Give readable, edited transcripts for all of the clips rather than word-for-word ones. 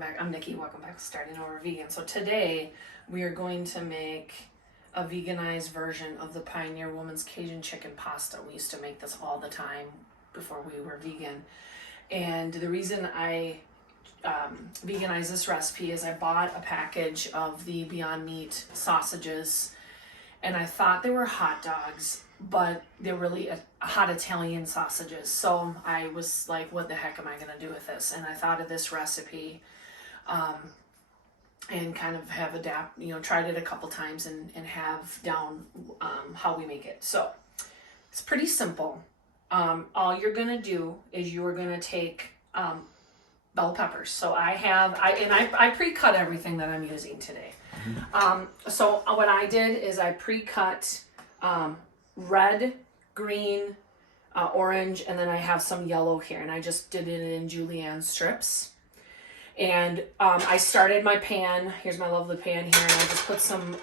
I'm Nikki, welcome back to Starting Over Vegan. So today we are going to make a veganized version of the Pioneer Woman's Cajun chicken pasta. We used to make this all the time before we were vegan. And the reason I veganized this recipe is I bought a package of the Beyond Meat sausages and I thought they were hot dogs, but they're really hot Italian sausages. So I was like, what the heck am I gonna do with this? And I thought of this recipe and kind of have tried it a couple times and have down how we make it. So it's pretty simple. All you're gonna do is you are gonna take bell peppers. So I pre-cut everything that I'm using today. So what I did is I pre-cut red, green, orange, and then I have some yellow here, and I just did it in julienne strips. And I started my pan. Here's my lovely pan here, and I just put some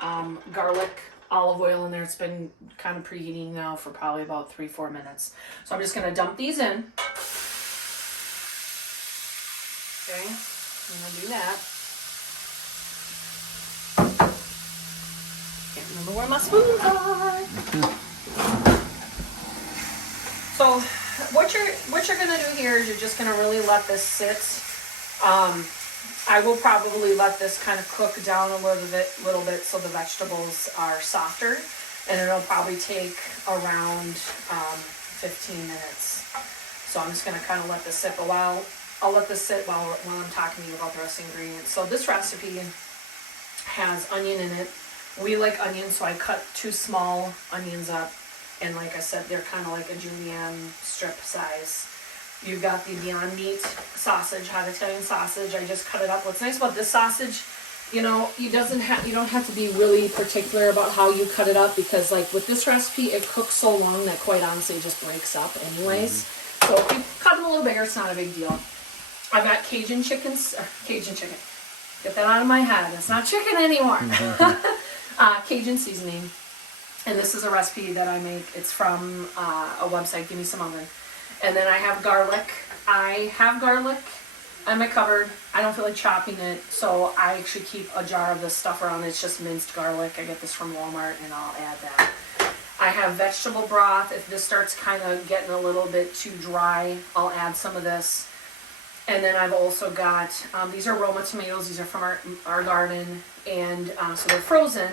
garlic olive oil in there. It's been kind of preheating now for probably about 3-4 minutes. So I'm just going to dump these in. Okay, I'm going to do that. Can't remember where my spoons are. So what you're going to do here is you're just going to really let this sit. I will probably let this kind of cook down a little bit so the vegetables are softer, and it'll probably take around 15 minutes. So I'm just going to kind of let this sit, but I'll let this sit while I'm talking to you about the rest of the ingredients. So this recipe has onion in it. We like onions, so I cut 2 small onions up, and like I said, they're kind of like a julienne strip size. You've got the Beyond Meat sausage, hot Italian sausage. I just cut it up. What's nice about this sausage, you don't have to be really particular about how you cut it up, because like with this recipe, it cooks so long that quite honestly it just breaks up anyways. So if you cut them a little bigger, it's not a big deal. I've got Cajun chicken. Get that out of my head. It's not chicken anymore. Cajun Seasoning. And this is a recipe that I make. It's from a website, Give Me Some Oven. And then I have garlic. I have garlic in my cupboard. I don't feel like chopping it, so I actually keep a jar of this stuff around. It's just minced garlic. I get this from Walmart, and I'll add that. I have vegetable broth. If this starts kind of getting a little bit too dry, I'll add some of this. And then I've also got, these are Roma Tomatoes. These are from our garden, and so they're frozen.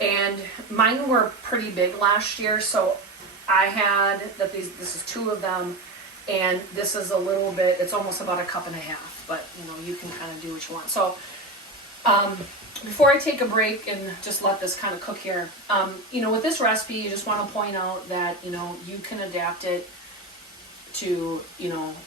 And mine were pretty big last year, so I had this is 2 of them, and this is a little bit, it's almost about 1.5 cups, but you can kind of do what you want. So before I take a break and just let this kind of cook here, with this recipe, you just want to point out that you can adapt it to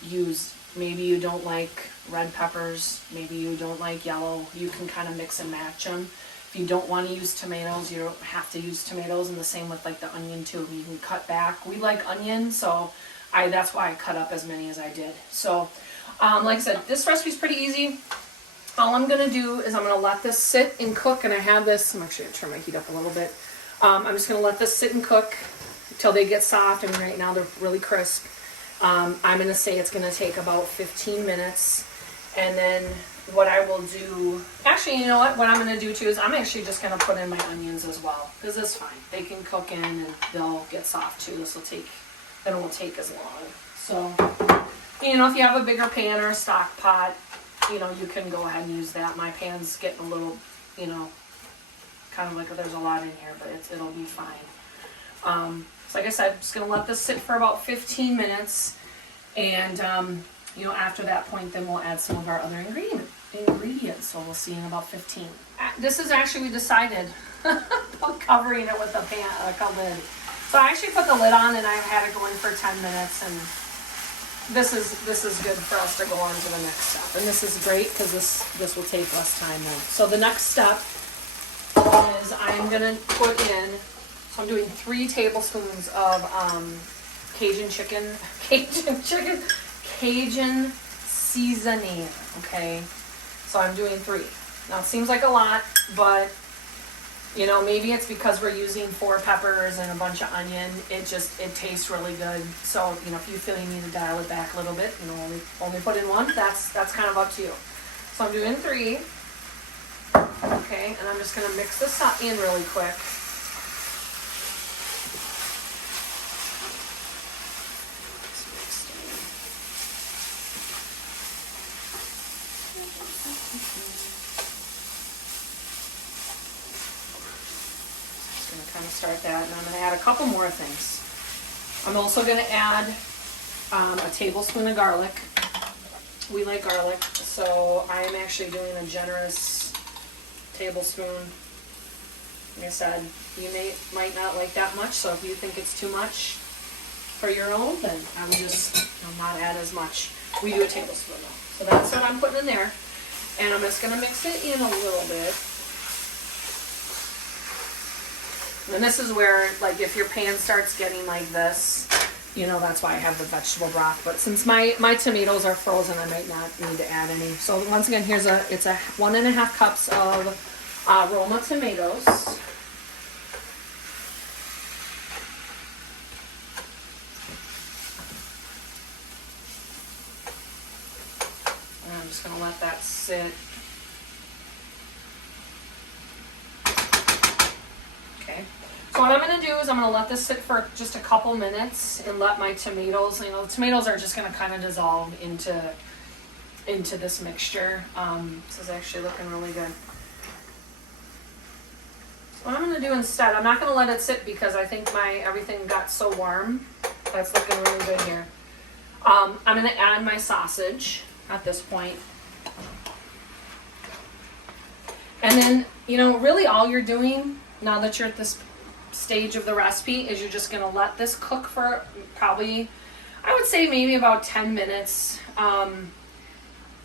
use, maybe you don't like red peppers, maybe you don't like yellow. You can kind of mix and match them. If you don't want to use tomatoes, you don't have to use tomatoes, and the same with like the onion too. You can cut back. We like onion, so that's why I cut up as many as I did. So like I said, this recipe is pretty easy. All I'm going to do is I'm going to let this sit and cook, and I have this, I'm actually going to turn my heat up a little bit. I'm just going to let this sit and cook until they get soft. I mean, right now they're really crisp. I'm going to say it's going to take about 15 minutes, and then what I will do, actually, you know what I'm going to do too is I'm actually just going to put in my onions as well, because it's fine. They can cook in and they'll get soft too. It won't take as long. So, if you have a bigger pan or a stock pot, you can go ahead and use that. My pan's getting a little, kind of like there's a lot in here, but it'll be fine. So like I said, I'm just going to let this sit for about 15 minutes, and after that point, then we'll add some of our other ingredients. So we'll see in about 15. This is actually, we decided about covering it with a lid. So I actually put the lid on, and I had it going for 10 minutes, and this is good for us to go on to the next step. And this is great because this will take less time then. So the next step is I'm gonna put in, so I'm doing 3 tablespoons of Cajun seasoning, okay? So I'm doing 3. Now it seems like a lot, but maybe it's because we're using 4 peppers and a bunch of onion. It tastes really good. So, if you feel you need to dial it back a little bit, only put in 1, that's kind of up to you. So I'm doing 3. Okay, and I'm just gonna mix this up in really quick. Just gonna kind of start that, and I'm gonna add a couple more things. I'm also gonna add a tablespoon of garlic. We like garlic, so I'm actually doing a generous tablespoon. Like I said, you might not like that much, so if you think it's too much for your own, then I would just not add as much. We do a tablespoon though. So that's what I'm putting in there. And I'm just gonna mix it in a little bit. And this is where, like, if your pan starts getting like this, you know, that's why I have the vegetable broth. But since my tomatoes are frozen, I might not need to add any. So once again, it's a 1.5 cups of Roma tomatoes. And I'm just gonna let that sit. Okay. So what I'm going to do is I'm going to let this sit for just a couple minutes and let my tomatoes, you know, the tomatoes are just going to kind of dissolve into this mixture. This is actually looking really good. So what I'm going to do instead, I'm not going to let it sit because I think everything got so warm. That's looking really good here. I'm going to add my sausage at this point. And then, you know, really all you're doing now that you're at this stage of the recipe is you're just going to let this cook for probably, I would say maybe about 10 minutes.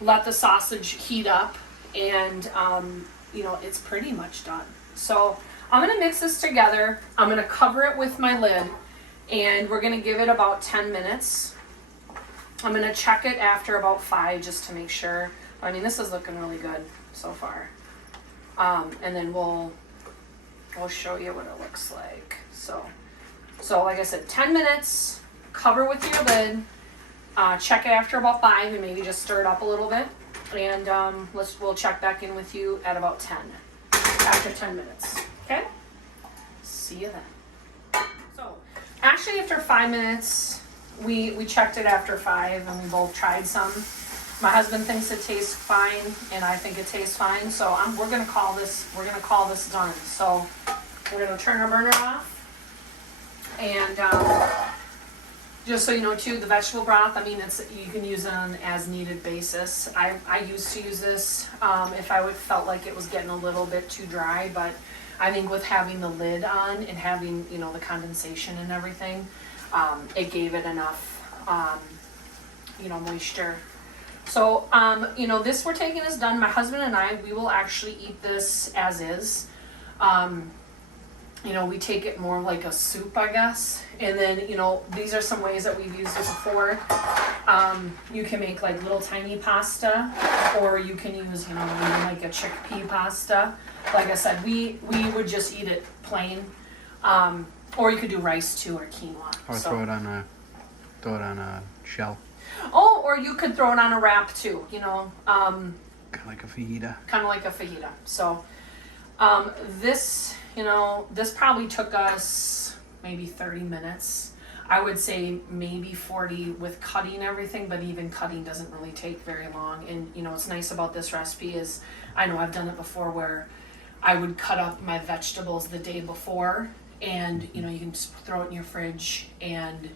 Let the sausage heat up, and you know, it's pretty much done. So I'm going to mix this together. I'm going to cover it with my lid, and we're going to give it about 10 minutes. I'm going to check it after about 5 just to make sure. I mean, this is looking really good so far. And then we'll show you what it looks like. So like I said, 10 minutes, cover with your lid, check it after about 5 and maybe just stir it up a little bit. And we'll check back in with you at about 10, after 10 minutes, okay? See you then. So actually after 5 minutes, we checked it after 5 and we both tried some. My husband thinks it tastes fine, and I think it tastes fine. So we're gonna call this done. So we're gonna turn our burner off, and just so you know too, the vegetable broth, I mean, you can use it on an as needed basis. I used to use this if I felt like it was getting a little bit too dry, but I think with having the lid on and having, you know, the condensation and everything, it gave it enough, you know, moisture. So, you know, this we're taking is done. My husband and we will actually eat this as is. You know, we take it more like a soup, I guess. And then, you know, these are some ways that we've used it before. You can make like little tiny pasta, or you can use, you know, maybe like a chickpea pasta. Like I said, we would just eat it plain. Or you could do rice too, or quinoa. Or throw it on a shell. Oh, or you could throw it on a wrap too, you know. Kind of like a fajita. Kind of like a fajita. So, this, you know, this probably took us maybe 30 minutes. I would say maybe 40 with cutting everything, but even cutting doesn't really take very long. And, you know, what's nice about this recipe is, I know I've done it before where I would cut up my vegetables the day before, and, you know, you can just throw it in your fridge, and,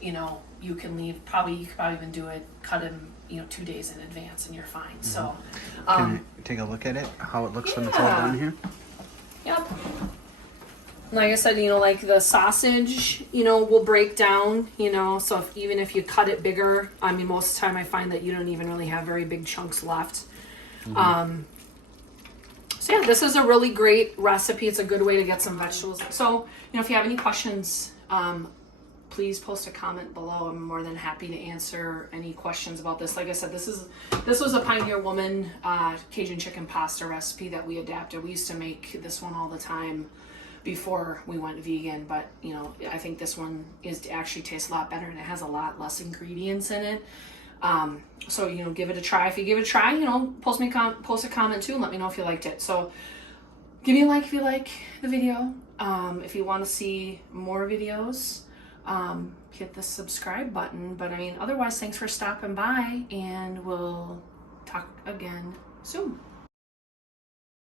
you know, you can leave, you could probably even do it, cut them, you know, 2 days in advance, and you're fine. Mm-hmm. So, can I take a look at it, how it looks when it's all done here? Yep. Like I said, you know, like the sausage, you know, will break down, you know, so even if you cut it bigger, I mean, most of the time I find that you don't even really have very big chunks left. Mm-hmm. So yeah, this is a really great recipe. It's a good way to get some vegetables. So, you know, if you have any questions, please post a comment below. I'm more than happy to answer any questions about this. Like I said, this was a Pioneer Woman Cajun chicken pasta recipe that we adapted. We used to make this one all the time before we went vegan, but you know, I think this one actually tastes a lot better, and it has a lot less ingredients in it. So, you know, give it a try. If you give it a try, you know, post a comment too and let me know if you liked it. So give me a like if you like the video. If you want to see more videos, hit the subscribe button. But I mean, otherwise, thanks for stopping by, and we'll talk again soon.